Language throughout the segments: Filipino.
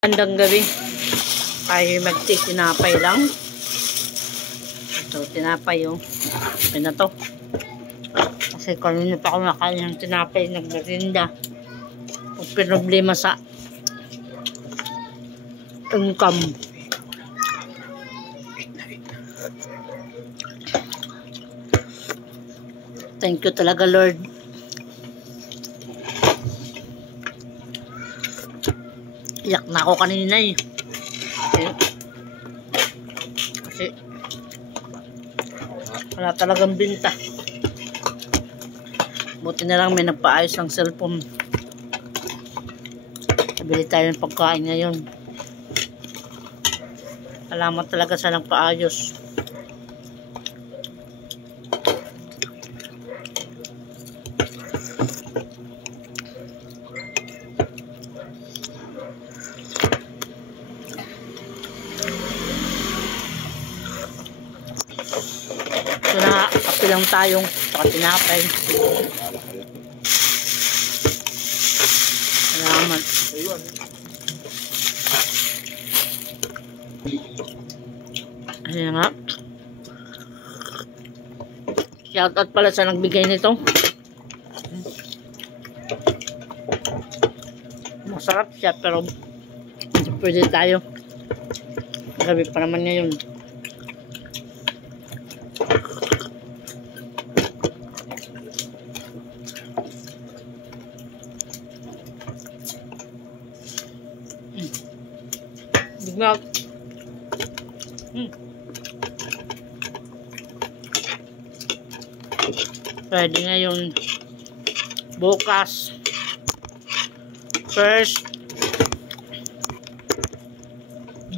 Bandang gabi ay magtitinapay lang. Ito, tinapay yung na to. Kasi kanina pa ako nakain ng tinapay, nagdarinda. Kung problema sa income. Thank you talaga, Lord. Iyak na ako kanina eh. Kasi wala talagang binta. Buti na lang may nagpaayos ng cellphone. Nabili tayo ng pagkain ngayon. Salamat talaga sa nagpaayos. So na, kape lang tayong saka tinapay. Salamat. Ayan nga. Shoutout pala sa nagbigay nito. Masarap siya pero hindi pwede tayo. Gabi pa naman ngayon. Bigla. Pwede ngayon bukas first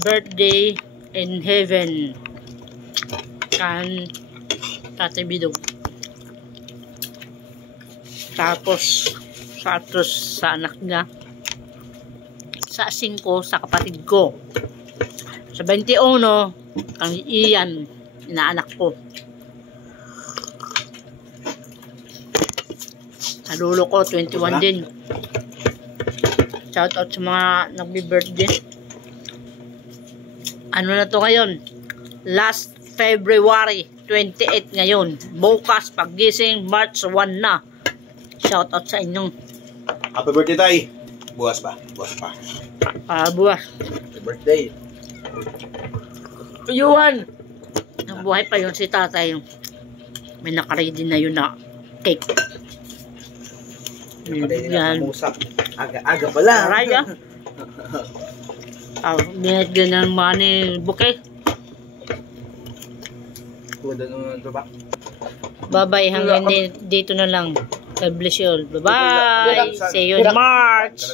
birthday in heaven kan Tate Bidog. Tapos sa anak niya, sa 5 sa kapatid ko, sa 21 ang Ian, inaanak ko. Sa lulo ko 21 din. Shout out sa mga nagbi-birthday. Ano na to ngayon? Last February 28 ngayon. Bukas paggising March 1 na. Shout out sa inyong happy birthday, Tay. Bukas pa. Bukas pa. Bukas. Happy birthday. Yuan! Nabuhay pa yun si tatay. May nakaready na yun na cake. Yan. Aga pa lang. Aray ah. Binit din ng money bouquet. Bye-bye. Hanggang dito na lang. God bless you all. Bye-bye. See you in March.